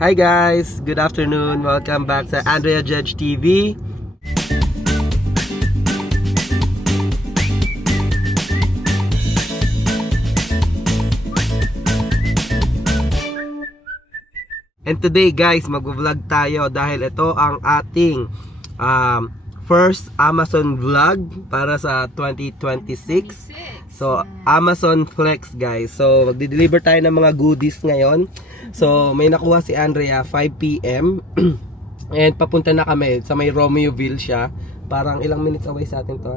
Hi guys, good afternoon. Welcome back sa Andrea Judge TV. And today guys, mag-vlog tayo dahil ito ang ating first Amazon vlog para sa 2026. So, Amazon Flex guys. So, magdi-deliver tayo ng mga goodies ngayon. So, may nakuha si Andrea 5 PM. And papunta na kami sa may Romeoville siya. Parang ilang minutes away sa atin to?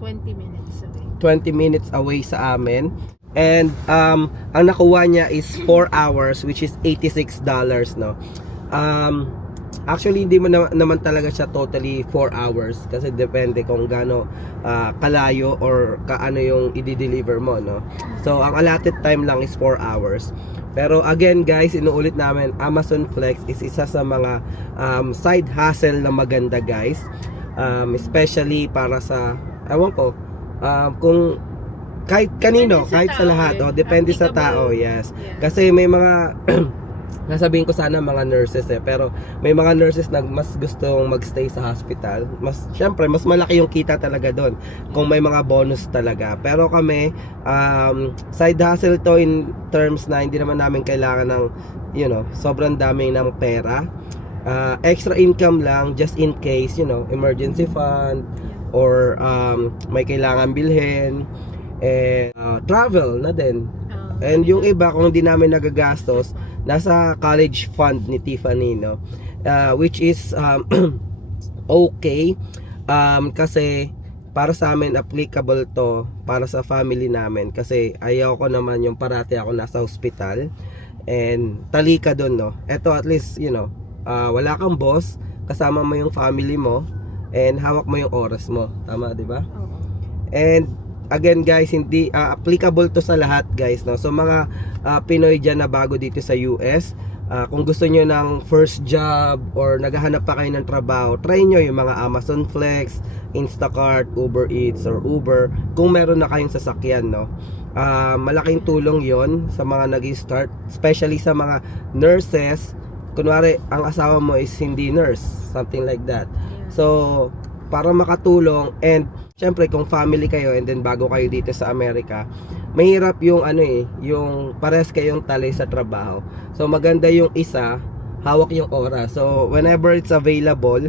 20 minutes away. 20 minutes away sa amin. And ang nakuha niya is 4 hours, which is $86, no? Actually, hindi mo naman talaga siya totally 4 hours kasi depende kung gaano kalayo or kaano yung i-deliver mo, no? So, ang allotted time lang is 4 hours. Pero again guys, inuulit namin, Amazon Flex is isa sa mga side hustle na maganda guys. Especially para sa, ewan ko, kung kahit kanino, kahit sa lahat, depende sa tao, yes. Kasi may mga nasabihin ko sana mga nurses pero may mga nurses na mas gustong magstay sa hospital. Syempre, mas malaki yung kita talaga doon kung may mga bonus talaga. Pero kami, side hustle to in terms na hindi naman namin kailangan ng, sobrang dami ng pera. Extra income lang just in case, emergency fund or may kailangan bilhin. And travel na din. And yung iba, kung hindi namin nagagastos, nasa college fund ni Tiffany, no? Which is okay. Kasi para sa amin applicable to para sa family namin. Kasi ayaw ko naman yung parati ako nasa hospital and talika doon, no? Eto at least, wala kang boss, kasama mo yung family mo and hawak mo yung oras mo. Tama, di ba? And again guys, hindi applicable to sa lahat guys, no? So mga Pinoy dyan na bago dito sa US, kung gusto nyo ng first job or naghahanap pa kayo ng trabaho, try nyo yung mga Amazon Flex, Instacart, Uber Eats or Uber kung meron na kayong sasakyan, no? Malaking tulong yon sa mga nag-start, especially sa mga nurses. Kunwari ang asawa mo is hindi nurse, something like that. So para makatulong, and syempre kung family kayo and then bago kayo dito sa Amerika, mahirap yung yung pares kayong talay sa trabaho. So maganda yung isa, hawak yung oras. So whenever it's available,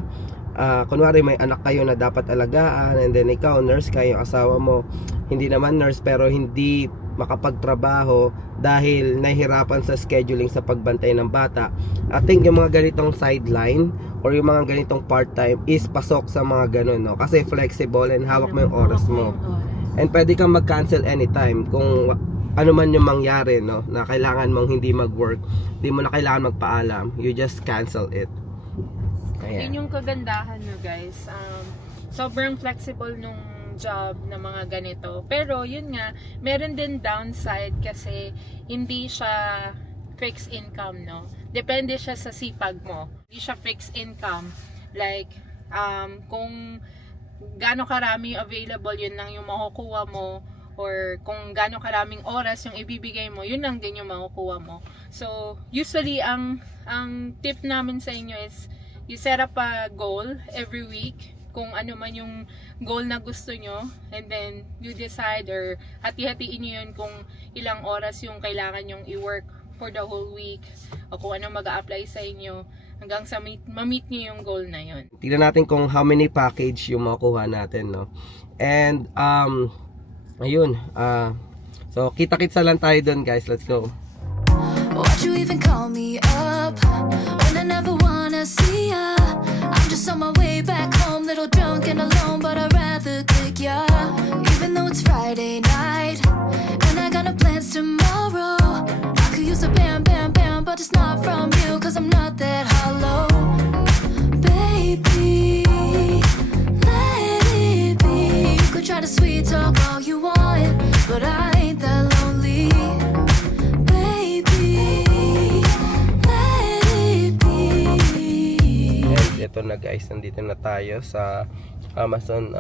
kunwari may anak kayo na dapat alagaan and then ikaw nurse kayo, asawa mo hindi naman nurse pero hindi makapagtrabaho dahil nahihirapan sa scheduling sa pagbantay ng bata. I think yung mga ganitong sideline or yung mga ganitong part-time is pasok sa mga ganun, no? Kasi flexible and hawak mo yung oras mo. And pwede kang mag-cancel anytime kung ano man yung mangyari, no? Na kailangan mong hindi mag-work, hindi mo na kailangan magpaalam. You just cancel it. Ayan. Yun yung kagandahan no guys. Sobrang flexible nung job na mga ganito. Pero yun nga, meron din downside kasi hindi siya fixed income, no? Depende siya sa sipag mo. Hindi siya fixed income. Like, kung gaano karami available, yun lang yung makukuha mo. Or kung gaano karaming oras yung ibibigay mo, yun lang din yung makukuha mo. So, usually, ang tip namin sa inyo is, you set up a goal every week kung ano man yung goal na gusto nyo, and then you decide or hati-hatiin nyo yun kung ilang oras yung kailangan yung i-work for the whole week o kung ano mag-a-apply sa inyo hanggang sa ma-meet nyo yung goal na yun. Tignan natin kung how many package yung makuha natin, no? And ayun, so kita-kitsa lang tayo dun guys. Let's go. Why'd you even call me up when I never wanna see ya? I'm just on my way back home, little drunk and alone, but I'd rather kick ya. Even though it's Friday night and I got no plans tomorrow, I could use a bam bam bam, but it's not from you, cause I'm not that hollow. Baby, let it be. You could try to sweet talk all you want, but I ain't that lonely. Ito na guys, nandito na tayo sa Amazon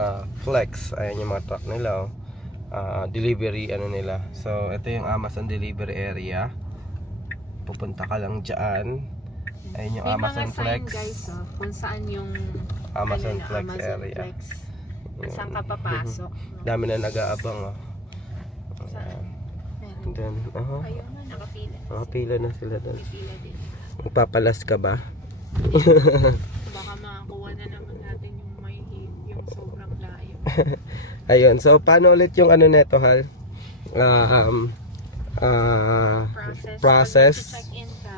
Flex. Ayan yung mga truck nila, delivery nila. So ito yung Amazon delivery area. pupunta ka lang dyan. Ayun yung May Amazon mga sign, Flex. guys, kung saan yung Amazon ano, Flex Amazon area. Flex. Kung saan ka papasok. Dami na nag-aabang. Oh. Saan? Meron. Then, Ayun na, nakapila. nakapila na sila doon. Pila din. Magpapalas ka ba? Baka makakuha na naman natin yung sobrang layo. Ayun, so paano ulit yung ano neto, Hal? Process. Check-in ka.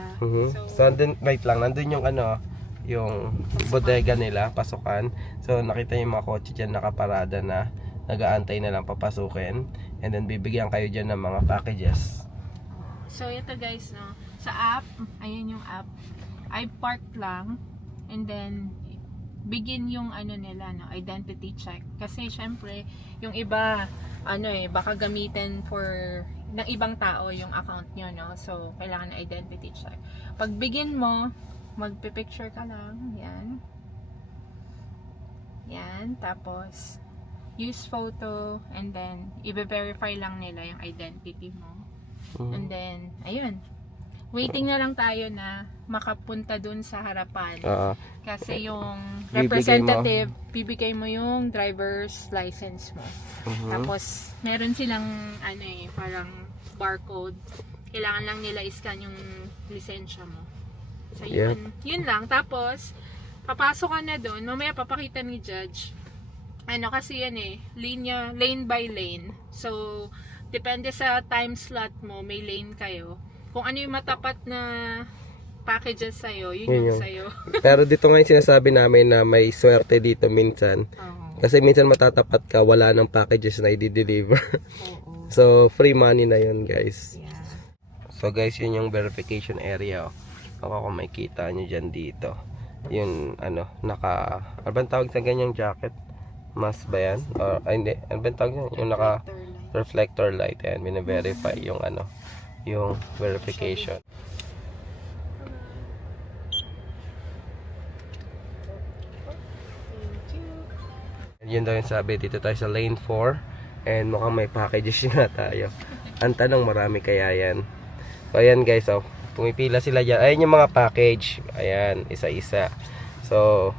So, andun, wait lang, nandun yung ano, yung bodega nila, pasukan. So, nakita yung mga kotse dyan nakaparada na, nag-aantay na lang papasukin. And then, bibigyan kayo dyan ng mga packages. So, ito guys, no, sa app, ayan yung app. I park lang, and then, begin yung ano nila, no, identity check. Kasi, syempre, yung iba, ano baka gamitin for ng ibang tao yung account nyo, no? So, kailangan na identity check. Pag begin mo, magpipicture ka lang. Yan. Yan. Tapos, use photo, and then, i-verify lang nila yung identity mo. And then, ayun. Waiting na lang tayo na makapunta dun sa harapan. Kasi yung representative, bibigay mo yung driver's license mo. Tapos, meron silang ano parang barcode. Kailangan lang nila i-scan yung lisensya mo. So, yun lang. Tapos, papasok ka na dun. Mamaya papakita ni Judge. Ano kasi yan lane by lane. So, depende sa time slot mo, may lane kayo. Kung ano yung matapat na packages sa'yo, yun yung sa'yo. Pero dito nga yung sinasabi namin na may swerte dito minsan. Kasi minsan matatapat ka, wala ng packages na i-deliver. So, free money na yun, guys. Yeah. So, guys, yun yung verification area. Ako kung makikita nyo dyan dito. Yun, ano bang tawag sa ganyang jacket? Mask ba yan? Or, hindi, ano bang tawag yan? Yung reflector light. Yan, bina-verify yung yung verification. Yun daw yung sabi, dito tayo sa lane 4 and mukhang may packages na tayo. Ang tanong, marami kaya yan? So ayan guys, pumipila sila dyan. Ayan yung mga package, ayan, isa-isa. So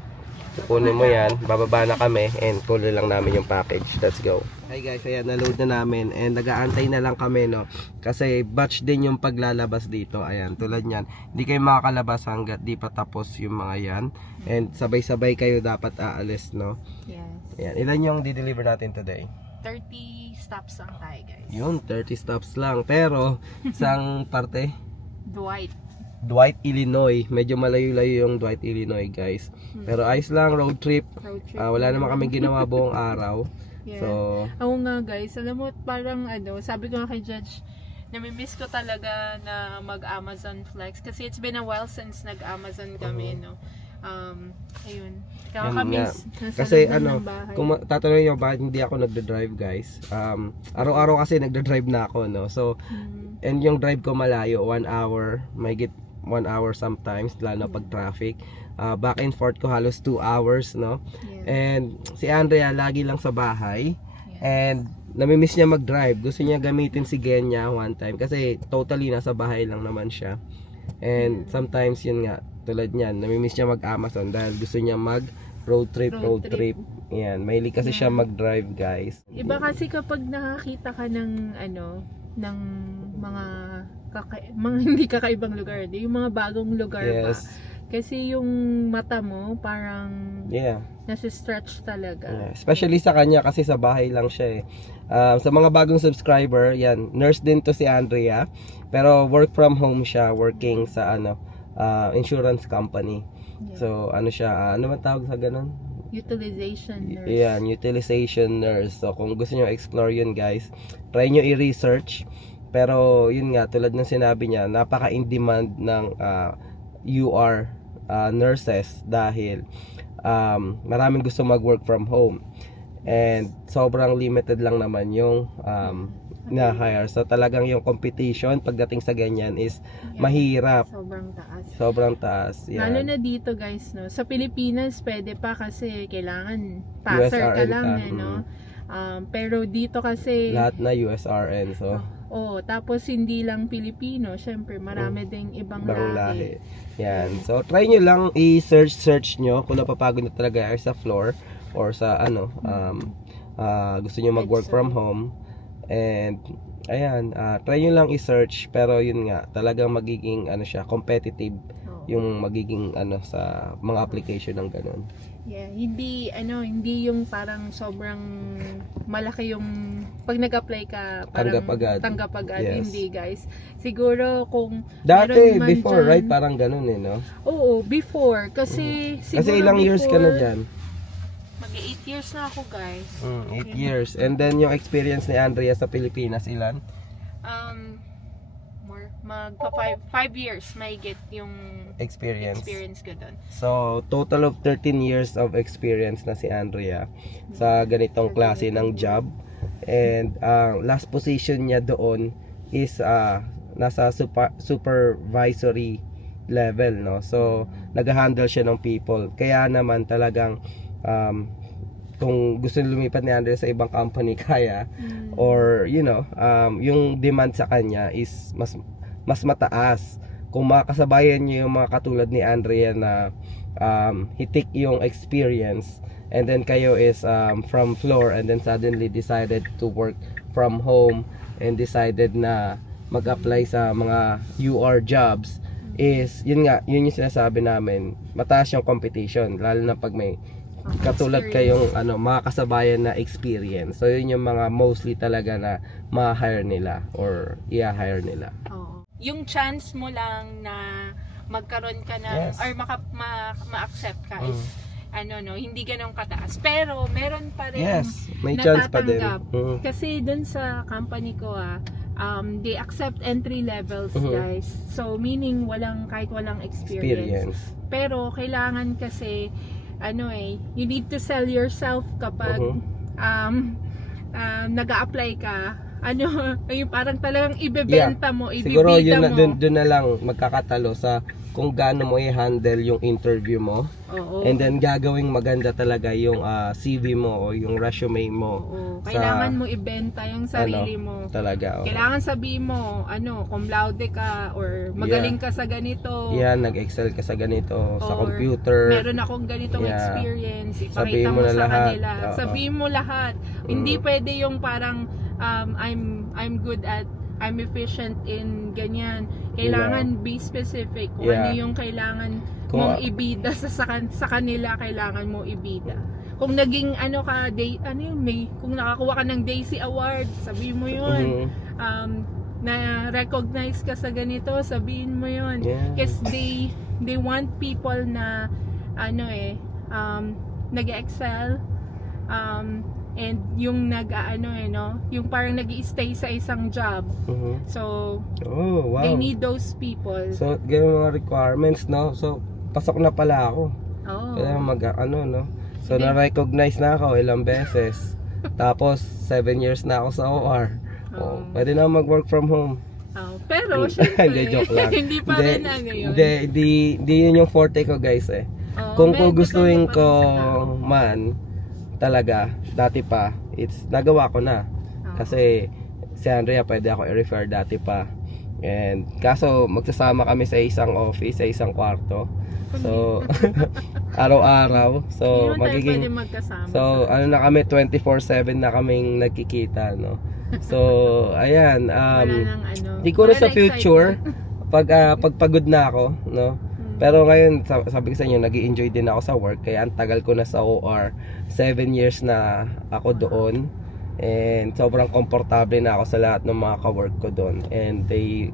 kukunin mo yan, bababa na kami and tuloy lang namin yung package. Let's go. Hi guys, ayan, na-load na namin and nag-aantay na lang kami, no, kasi batch din yung paglalabas dito. Ayan, tulad nyan, hindi kayo makakalabas hanggat di pa tapos yung mga yan, and sabay-sabay kayo dapat aalis, no. Yes. Ayan, ilan yung di-deliver natin today? 30 stops lang tayo, guys. Yun, 30 stops lang, pero isang parte? Dwight, Illinois. Medyo malayo-layo yung Dwight, Illinois, guys. Pero ayos lang, road trip. Wala naman kami ginawa buong araw. Yeah. So, ako nga guys, alam mo, parang sabi ko nga kay Judge, namimiss ko talaga na mag-Amazon Flex. Kasi it's been a while since nag-Amazon kami, no. Ayun. Kakamiss. Kasi kung tatanungin nyo bakit hindi ako nagda-drive, guys. Araw-araw kasi nagda-drive na ako, no. So, and yung drive ko malayo, 1 hour, may get 1 hour sometimes, lalo na pag traffic. Back and forth ko halos 2 hours, no. And si Andrea lagi lang sa bahay. And namimiss niya mag-drive. Gusto niya gamitin si Genya one time kasi totally nasa bahay lang naman siya. And sometimes yun nga, tulad niyan, namimiss niya mag-Amazon dahil gusto niya mag-road trip. Yan, mahilig kasi siya mag-drive, guys. Iba kasi kapag nakakita ka ng ng mga hindi kakaibang lugar, yung mga bagong lugar pa. Kasi yung mata mo parang nasi-stretch talaga. Especially sa kanya kasi sa bahay lang siya sa mga bagong subscriber, yan, nurse din to si Andrea. Pero work from home siya, working sa insurance company. So siya, ano man tawag sa ganun? Utilization nurse. Yan, utilization nurse. So kung gusto niyo explore yun, guys, try niyo i-research. Pero yun nga, tulad ng sinabi niya, napaka-in demand ng UR nurses dahil maraming gusto mag-work from home. And sobrang limited lang naman yung na-hire. So talagang yung competition pagdating sa ganyan is mahirap. Sobrang taas. Yan. Lalo na dito, guys, no. Sa Pilipinas pwede pa kasi kailangan passer ka lang, no. Pero dito kasi lahat na USRN. So Oh, tapos hindi lang Pilipino, syempre marami ding ibang Ibang lahi. lahi. Yan. So, try nyo lang i-search nyo kung napapagod na talaga kayo sa floor or sa gusto nyo mag-work from home. And, ayan, try nyo lang i-search. Pero yun nga, talagang magiging competitive Oo. yung magiging sa mga application ng ganun. Yeah, hindi yung parang sobrang malaki yung pag nag-apply ka parang Tanggap agad. Yes. Hindi, guys. Siguro kung Dati, meron man before, dyan- right? Parang ganun no? Oo, before kasi siguro Kasi ilang years ka na before, dyan? Mag-8 years na ako, guys. 8 years. And then yung experience ni Andrea sa Pilipinas, ilan? Magpa 5 years may get yung Experience. ko doon. So, total of 13 years of experience na si Andrea sa ganitong klase ng job. And last position niya doon is nasa supervisory level, no? So, nag-handle siya ng people. Kaya naman talagang kung gusto lumipat ni Andrea sa ibang company kaya or yung demand sa kanya is mas mataas. Kung makakasabayan niyo yung mga katulad ni Andrea na hitik yung experience and then kayo is from floor and then suddenly decided to work from home and decided na mag-apply sa mga UR jobs is yun yung sinasabi namin, mataas yung competition lalo na pag may katulad kayong makakasabayan na experience. So yun yung mga mostly talaga na ma-hire nila or i-hire nila. Oo. Yung chance mo lang na magkaroon ka ng Yes. or ma-accept ka is hindi ganun kataas. Pero meron pa rin Yes, may chance pa din. natatanggap. Kasi dun sa company ko they accept entry levels, guys. So meaning kahit walang experience. Pero kailangan kasi you need to sell yourself kapag nag-a-apply ka. Yung parang talagang ibebenta mo, Siguro ibibida yun mo. doon na lang magkakatalo sa kung gaano mo i-handle yung interview mo. Oo. And then gagawing maganda talaga yung CV mo o yung resume mo. Oo. Kailangan mo ibenta yung sarili mo. Talaga. Kailangan sabihin mo, cum laude ka or magaling ka sa ganito. Yan, nag-excel ka sa ganito, sa Or computer. meron akong ganitong experience. Ipakita Sabihin mo mo na sa lahat. kanila. Oo. Sabihin mo lahat. Hindi pwede yung parang I'm good at I'm efficient in ganyan. Kailangan be specific kung ano yung kailangan mong ibida sa kanila, kailangan mo ibida. Kung naging kung nakakuha ka ng Daisy Award, sabihin mo yun. Na recognize ka sa ganito, sabihin mo yun. Kasi they want people na nag-excel and yung yung parang nag-i-stay sa isang job. So wow. they need those people. So, ganyan mga requirements, no? So, pasok na pala ako. Kaya no? So, na-recognize na ako ilang beses. Tapos, 7 years na ako sa OR. Pwede na mag-work from home. Pero, syempre, Hindi, joke lang. hindi pa rin na ngayon. Hindi yun yung forte ko, guys, eh. Kung gustuin ko man, talaga, dati pa, nagawa ko na. Kasi, si Andrea, pwede ako i-refer dati pa. And, kaso, magsasama kami sa isang office, sa isang kwarto. So, araw-araw. So, magiging... So, na kami, 24/7 na kaming nagkikita, no? So, ayan. Siguro sa future, pagpagod na ako, no? Pero ngayon, sabi ko sa inyo, nag-i-enjoy din ako sa work. Kaya ang tagal ko na sa OR. 7 years na ako doon. And sobrang komportable na ako sa lahat ng mga ka-work ko doon. And they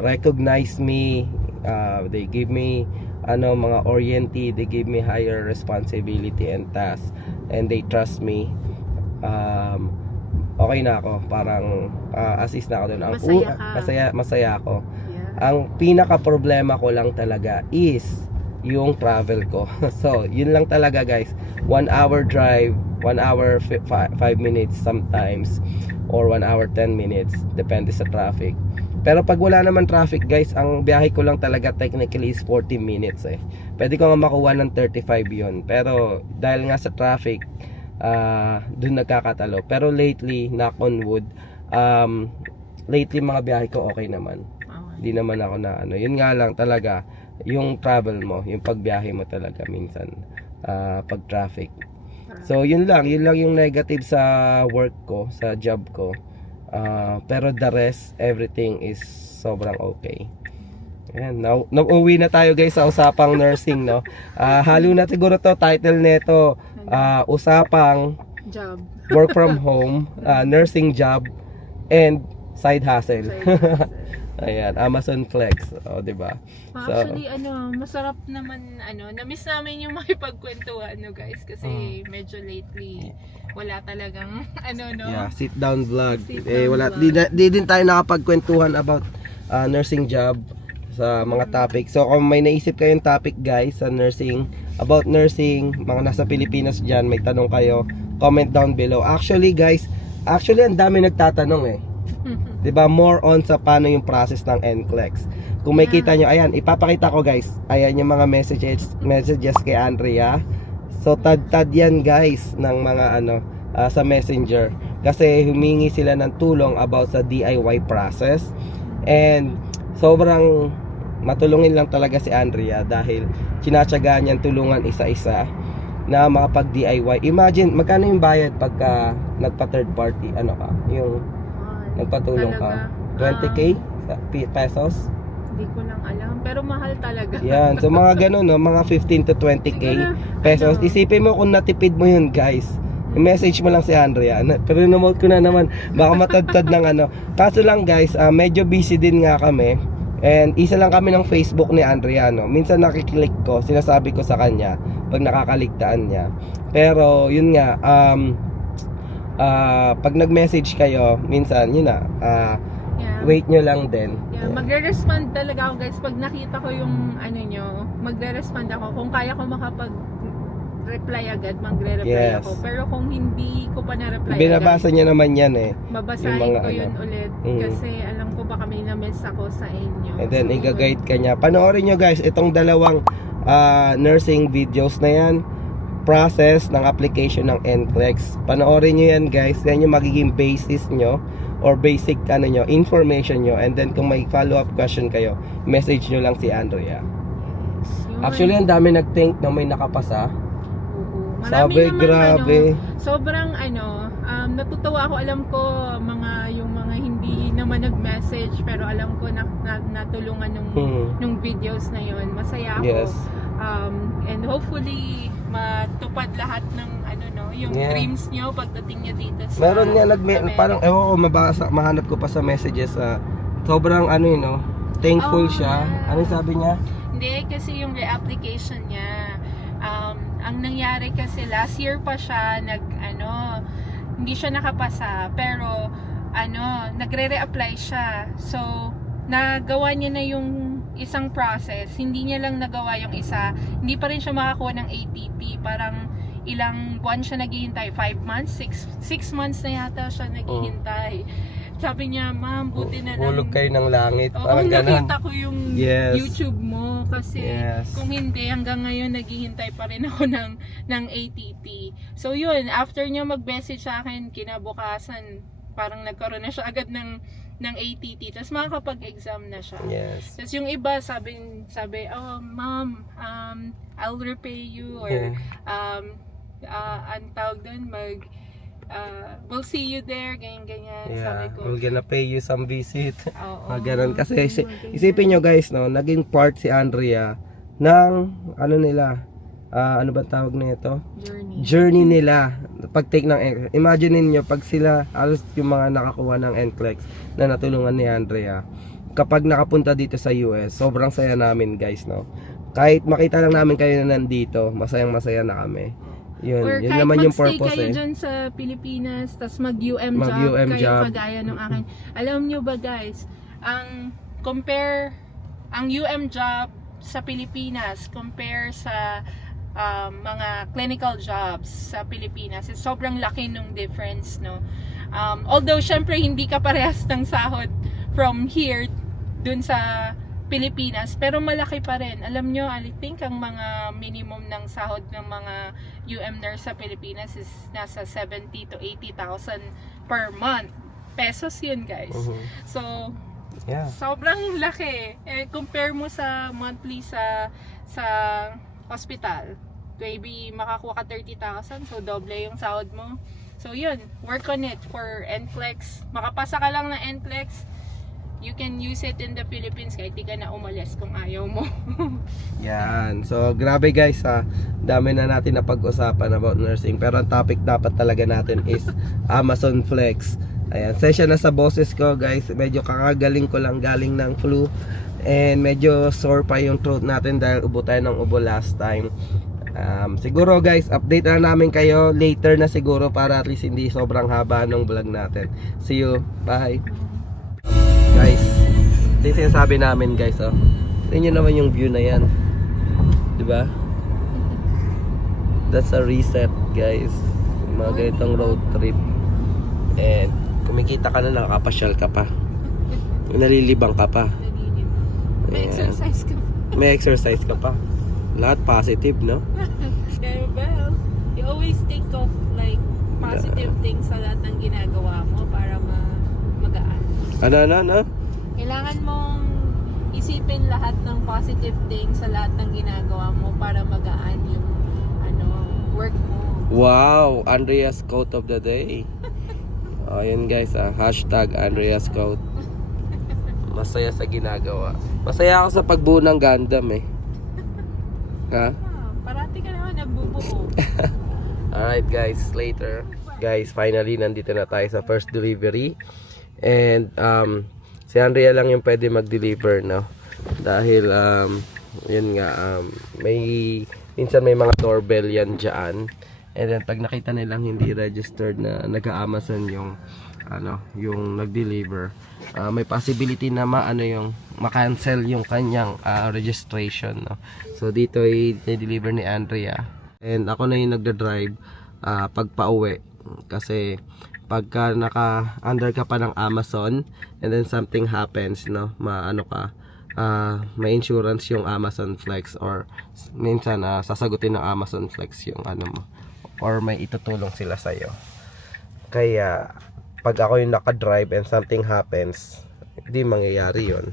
recognize me. They give me mga oriented. They give me higher responsibility and tasks. And they trust me. Okay na ako. Parang assist na ako doon. Masaya ako. Ang pinaka problema ko lang talaga is yung travel ko. So, yun lang talaga, guys. 1 hour drive, 1 hour 5 minutes sometimes, or 1 hour 10 minutes, depende sa traffic. Pero pag wala naman traffic, guys, ang biyahe ko lang talaga technically is 40 minutes eh. Pwede ko nga makuha ng 35 yun. Pero dahil nga sa traffic, dun nagkakatalo. Pero lately, knock on wood, lately mga biyahe ko okay naman. Okay. Hindi naman ako na ano. Yun nga lang talaga, yung travel mo, yung pagbiyahe mo talaga minsan, pag traffic. So yun lang yung negative sa work ko, sa job ko. Pero the rest, everything is sobrang okay. Ayan, nauwi na tayo guys sa usapang nursing, no. Halo na siguro to title nito, usapang Job. work from home, nursing job, and side hustle. Ayan, Amazon Flex, o, di ba? Actually, masarap naman, na-miss namin yung makipagkwentuhan, guys, kasi medyo lately, wala talagang, Yeah, sit down vlog. Sit down Wala, vlog. di din tayo nakapagkwentuhan about nursing job sa mga topic. So, kung may naisip kayong topic, guys, sa nursing, about nursing, mga nasa Pilipinas dyan, may tanong kayo, comment down below. Actually, guys, ang dami nagtatanong eh. 'Di ba? More on sa paano yung process ng NCLEX. Kung may kita nyo, ayan, ipapakita ko guys. Ayan yung mga messages kay Andrea. So tad yan guys ng mga sa Messenger. Kasi humingi sila ng tulong about sa DIY process. And sobrang matulungin lang talaga si Andrea dahil tinatsagaan niyang tulungan isa-isa na makapag-DIY. Imagine, magkano yung bayad pagka nagpa third party, yung nagpatulong ka? 20k pesos? Hindi ko lang alam, pero mahal talaga. Yan, so mga ganun, no? Mga 15 to 20k Siguro, pesos. Isipin mo kung natipid mo yun, guys. I-message mo lang si Andrea. Pero remote ko na naman, baka matadtad ng Kaso lang guys, medyo busy din nga kami. And isa lang kami ng Facebook ni Andrea, no? Minsan nakiklik ko, sinasabi ko sa kanya pag nakakaligtaan niya. Pero yun nga, pag nag-message kayo, minsan yun na, Yeah. wait nyo lang din. Yeah, magre-respond talaga ako guys pag nakita ko yung nyo, magre-respond ako. Kung kaya ko makapag-reply agad, magre-reply Yes. ako. Pero kung hindi ko pa na-reply Binabasa niya naman yan eh. babasahin yung mga ko yun ulit. Kasi alam ko baka may na-miss ako sa inyo. And then, So, i-guide ka niya. Panoorin nyo guys, itong dalawang nursing videos na yan. Process ng application ng NCLEX. Panoorin nyo yan guys. Yan yung magiging basis nyo or basic information nyo. And then kung may follow-up question kayo, message nyo lang si Andrea. yun. Actually, ang dami nag-think na may nakapasa. Oo. Marami Sabi, naman, grabe. sobrang natutuwa ako. Alam ko yung mga hindi naman nag-message pero alam ko na natulungan nung videos na yun. Masaya ako. Yes. And hopefully matupad lahat ng yung Yeah. dreams nyo pagdating nyo dito sa Meron nga America. parang ewan ko, mahanap ko pa sa messages sobrang thankful Oh, siya. yeah. Ano sabi niya? Hindi, kasi yung reapplication niya, ang nangyari kasi last year pa siya hindi siya nakapasa, pero nagre-reapply siya. So, nagawa niya na yung isang process, hindi niya lang nagawa yung isa, hindi pa rin siya makakuha ng ATP, parang ilang buwan siya naghihintay, 5 months, 6 months na yata siya naghihintay. Sabi niya, ma'am, buti na lang. Hulog kayo ng langit. Oo, Parang ganun. nakita ko yung Yes. YouTube mo kasi Yes. kung hindi, hanggang ngayon naghihintay pa rin ako ng ATP. So yun, after niya mag-message sa akin, kinabukasan, parang nagkaroon na siya agad ng ATT. Tapos makakapag-exam na siya. Yes. Tapos yung iba, sabi, oh, ma'am, I'll repay you or ang tawag doon, we'll see you there, ganyan. Yeah, Sabi ko. we're gonna pay you some visit. Oo. Ganun. Kasi isipin nyo guys, no, naging part si Andrea ng nila, ano ba tawag na ito? Journey nila. Pag-take ng imagine niyo pag sila, alos yung mga nakakuha ng NCLEX na natulungan ni Andrea, kapag nakapunta dito sa US, sobrang saya namin guys, no. Kahit makita lang namin kayo na nandito, masayang-masaya na kami. Yun, Or yun kahit naman yung mag-stay purpose kayo dyan sa Pilipinas, tas mag-UM job, Mag-UM kayo job. kagaya nung akin. Alam nyo ba guys, ang UM job sa Pilipinas, compare sa mga clinical jobs sa Pilipinas, is sobrang laki nung difference, no? Although, syempre, hindi ka parehas ng sahod from here, dun sa Pilipinas, pero malaki pa rin. Alam nyo, I think ang mga minimum ng sahod ng mga UM nurse sa Pilipinas is nasa 70 to 80,000 per month. pesos yun, guys. So, Yeah. sobrang laki. Compare mo sa monthly sa hospital. Maybe makakuha ka 30,000, so doble yung sahod mo. So yun, work on it for NCLEX. Makapasa ka lang ng NCLEX, you can use it in the Philippines kahit di ka na umalis kung ayaw mo. Yan. So, grabe guys ha. Dami na natin na pag-usapan about nursing. Pero ang topic dapat talaga natin is Amazon Flex. Ayan. Sesya na sa boses ko guys. Medyo kakagaling ko lang galing ng flu. And medyo sore pa yung throat natin dahil ubo tayo ng ubo last time. Siguro guys, update na namin kayo later na siguro para at least hindi sobrang haba ng vlog natin. See you. Bye. Guys, ito yung sinasabi namin guys, oh. Tingnan nyo naman yung view na yan. Diba? That's a reset guys. Mga ganitong road trip. And kumikita ka na, nakakapasyal ka pa. Nalilibang ka pa. May Ayan. exercise ka pa. May exercise ka pa. Lahat positive, no? Kaya well, you always think of like positive things sa lahat ng ginagawa mo para magaan. Ano? Kailangan mong isipin lahat ng positive things sa lahat ng ginagawa mo para magaan yung work mo. Wow! Andrea's quote of the day. Oh, yun guys, hashtag Andrea's quote. Masaya sa ginagawa. Masaya ako sa pagbuo ng Gundam eh. Ha? Parati ka naman nagbubuo. Alright guys, later. Guys, finally nandito na tayo sa first delivery. And si Andrea lang yung pwede mag-deliver, no? Dahil yun nga, minsan may mga doorbell yan dyan. And then pag nakita nilang hindi registered na nag-Amazon yung yung nag-deliver, may possibility na ma-cancel yung kanyang registration, no? So dito ay deliver ni Andrea. And ako na yung nagda-drive pag pauwi kasi pagka naka-under ka pa ng Amazon and then something happens, no, may insurance yung Amazon Flex or minsan sasagutin ng Amazon Flex yung mo or may itutulong sila sa'yo. Kaya pag ako yung naka-drive and something happens, hindi mangyayari yun.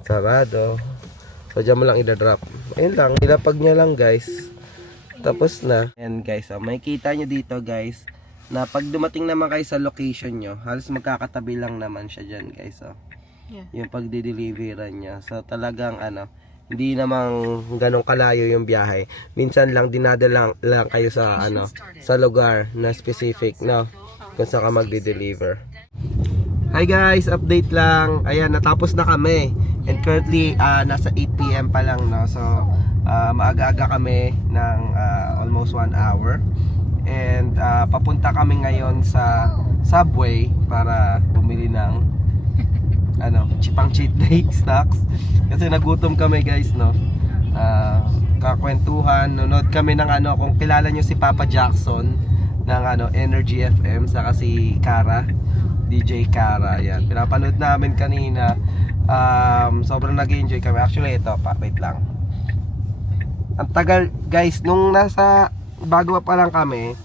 Sarado. So dyan mo lang i-drop. Ayun lang, nilapag niya lang guys. Tapos na. And guys, may kita nyo dito guys na pag dumating naman kayo sa location nyo, halos magkakatabi lang naman siya dyan guys. Yeah. Yung pagdi-deliveran niya. So talagang hindi namang ganong kalayo yung biyahe. Minsan lang dinadala lang kayo sa sa lugar na specific, no, kung saan ka magdi-deliver. Hi guys, update lang. Ayan, natapos na kami. And currently nasa 8 PM pa lang, no. So maaga-aga kami ng almost 1 hour. And papunta kami ngayon sa Subway para bumili ng pang cheat day snacks kasi nagutom kami guys, no. Kakwentuhan, nunod kami ng kung kilala nyo si Papa Jackson ng Energy FM, saka si Kara, DJ Kara, yan, pinapanood namin kanina. Sobrang nag-enjoy kami. Actually ito pa, wait lang, ang tagal guys, nung bago pa lang kami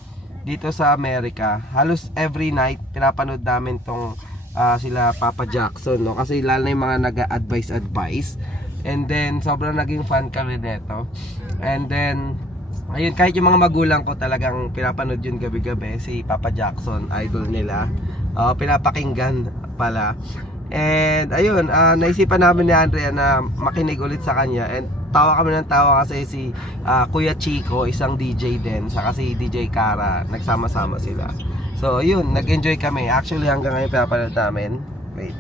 dito sa Amerika, halos every night pinapanood namin tong sila Papa Jackson, no, kasi lalo na yung mga nag-advise. And then sobrang naging fan kami nito. And then ayun, kahit yung mga magulang ko talagang pinapanood yun gabi-gabi, si Papa Jackson, idol nila. Pinapakinggan pala. And ayun, naisipan namin ni Andrea na makinig ulit sa kanya. And tawa kami ng tawa kasi si Kuya Chico, isang DJ din, saka si DJ Kara, nagsama-sama sila. So yun, nag-enjoy kami. Actually hanggang ngayon pinapanood namin. Wait.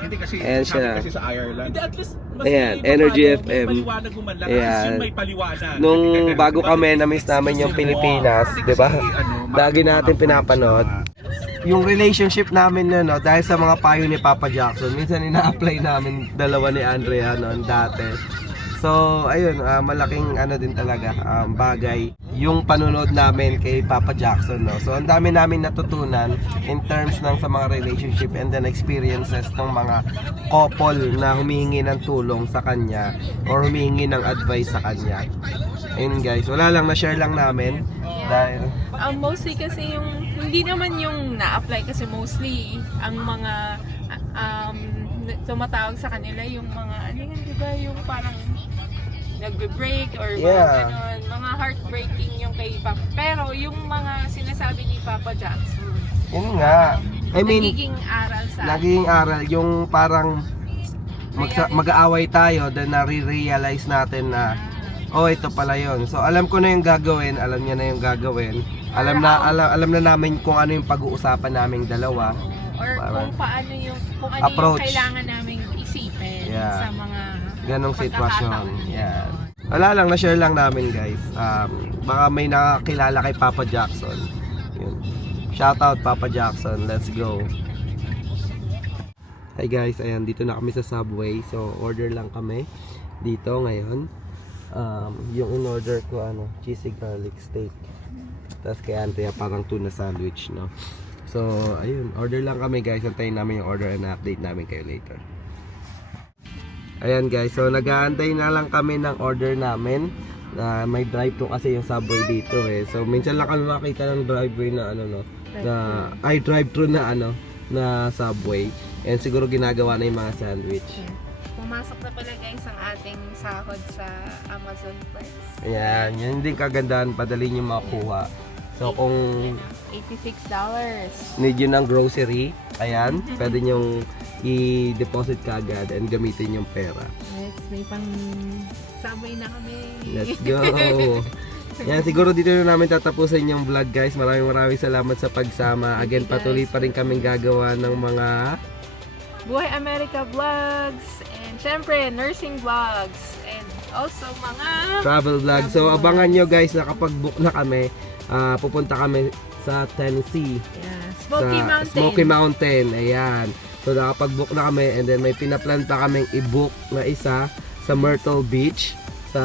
Hindi kasi Ayan siya. kasi sa Ireland. Hindi, at least mas Ayan, may Energy papano, FM. May paliwanag mo man lang. Ayan. At least yung may paliwanag. Nung bago kami, na-miss namin yung Pilipinas, di ba? Lagi natin pinapanood. Yung relationship namin no, dahil sa mga payo ni Papa Jackson, minsan ina-apply namin dalawa ni Andrea noon dati. So ayun, malaking din talaga bagay yung panonood namin kay Papa Jackson, no. So ang dami namin natutunan in terms ng sa mga relationship and then experiences ng mga couple na humihingi ng tulong sa kanya or humihingi ng advice sa kanya. Ayun guys, wala lang, na-share lang namin dahil Mostly kasi hindi naman yung na-apply kasi mostly ang mga tumatawag sa kanila yung mga, ano yun, di ba, yung parang nagbe-break or mga ganon, mga heartbreaking yung kay Papa. Pero yung mga sinasabi ni Papa Jackson, Yun nga. I mean, nagiging aral sa naging aral, yung parang mag-aaway tayo, then nare-realize natin na ito pala yun. So alam ko na yung gagawin, alam niya na yung gagawin. Alam na namin kung ano yung pag-uusapan naming dalawa. or Parang kung paano yung approach. kailangan naming isipin sa mga ganong sitwasyon. pagkakataon. Yan. Wala lang, na-share lang namin guys. Baka may nakakilala kay Papa Jackson. Yun. Shoutout Papa Jackson, let's go. Hi guys, ayan, dito na kami sa Subway. So order lang kami dito ngayon. Yung in-order ko cheesy garlic steak. Tapos kay Anthea parang tuna sandwich, no? So ayun, order lang kami guys. Antayin namin yung order and update namin kayo later. Ayan guys, so nag-aantay na lang kami ng order namin. May drive-thru kasi yung Subway dito eh. So minsan lang kami makita ng driveway na drive-thru na Subway. And siguro ginagawa na yung mga sandwich. Pumasok na pala guys ang ating sahod sa Amazon Price. Ayan, yun din kagandahan, padali nyo makuha. So kung $86. need yun ng grocery, ayan, pwede nyong i-deposit ka agad and gamitin yung pera. Yes, may pang sabay na kami. Let's go! Yan, siguro dito na namin tatapusin yung vlog guys. Maraming salamat sa pagsama. Again, patuloy pa rin kaming gagawa ng mga Buhay America vlogs and syempre nursing vlogs and also mga travel vlog. So abangan nyo guys na kapag book na kami, pupunta kami sa Tennessee. Yeah, Smoky Mountain. Ayan. So nakapag-book na kami and then may pinaplan pa kaming i-book na isa sa Myrtle Beach sa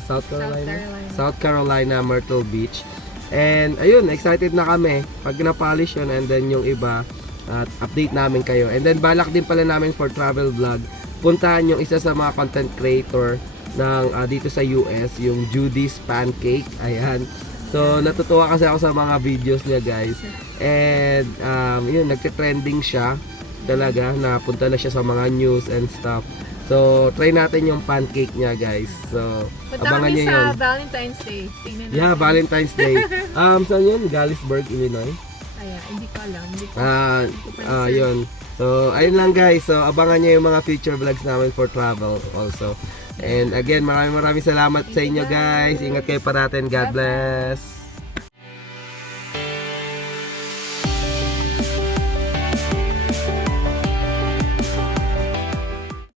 South Carolina, Myrtle Beach. And ayun, excited na kami pag na-polish yun, and then yung iba at update namin kayo. And then balak din pala namin for travel vlog, puntahan yung isa sa mga content creator ng dito sa US, yung Judy's Pancake. Ayan. So natutuwa kasi ako sa mga videos niya guys. And yun, nagte-trending siya talaga, napunta na siya sa mga news and stuff. So try natin yung pancake niya guys. So abangan niyo yun. Sa Valentine's Day. Tingnan natin. Yeah, Valentine's Day. Saan yun? Galesburg, Illinois. Hindi ko alam. Yun. So ayun lang guys. So abangan niyo yung mga future vlogs namin for travel also. And again, maraming salamat sa inyo guys. Ingat kayo parating. God bless.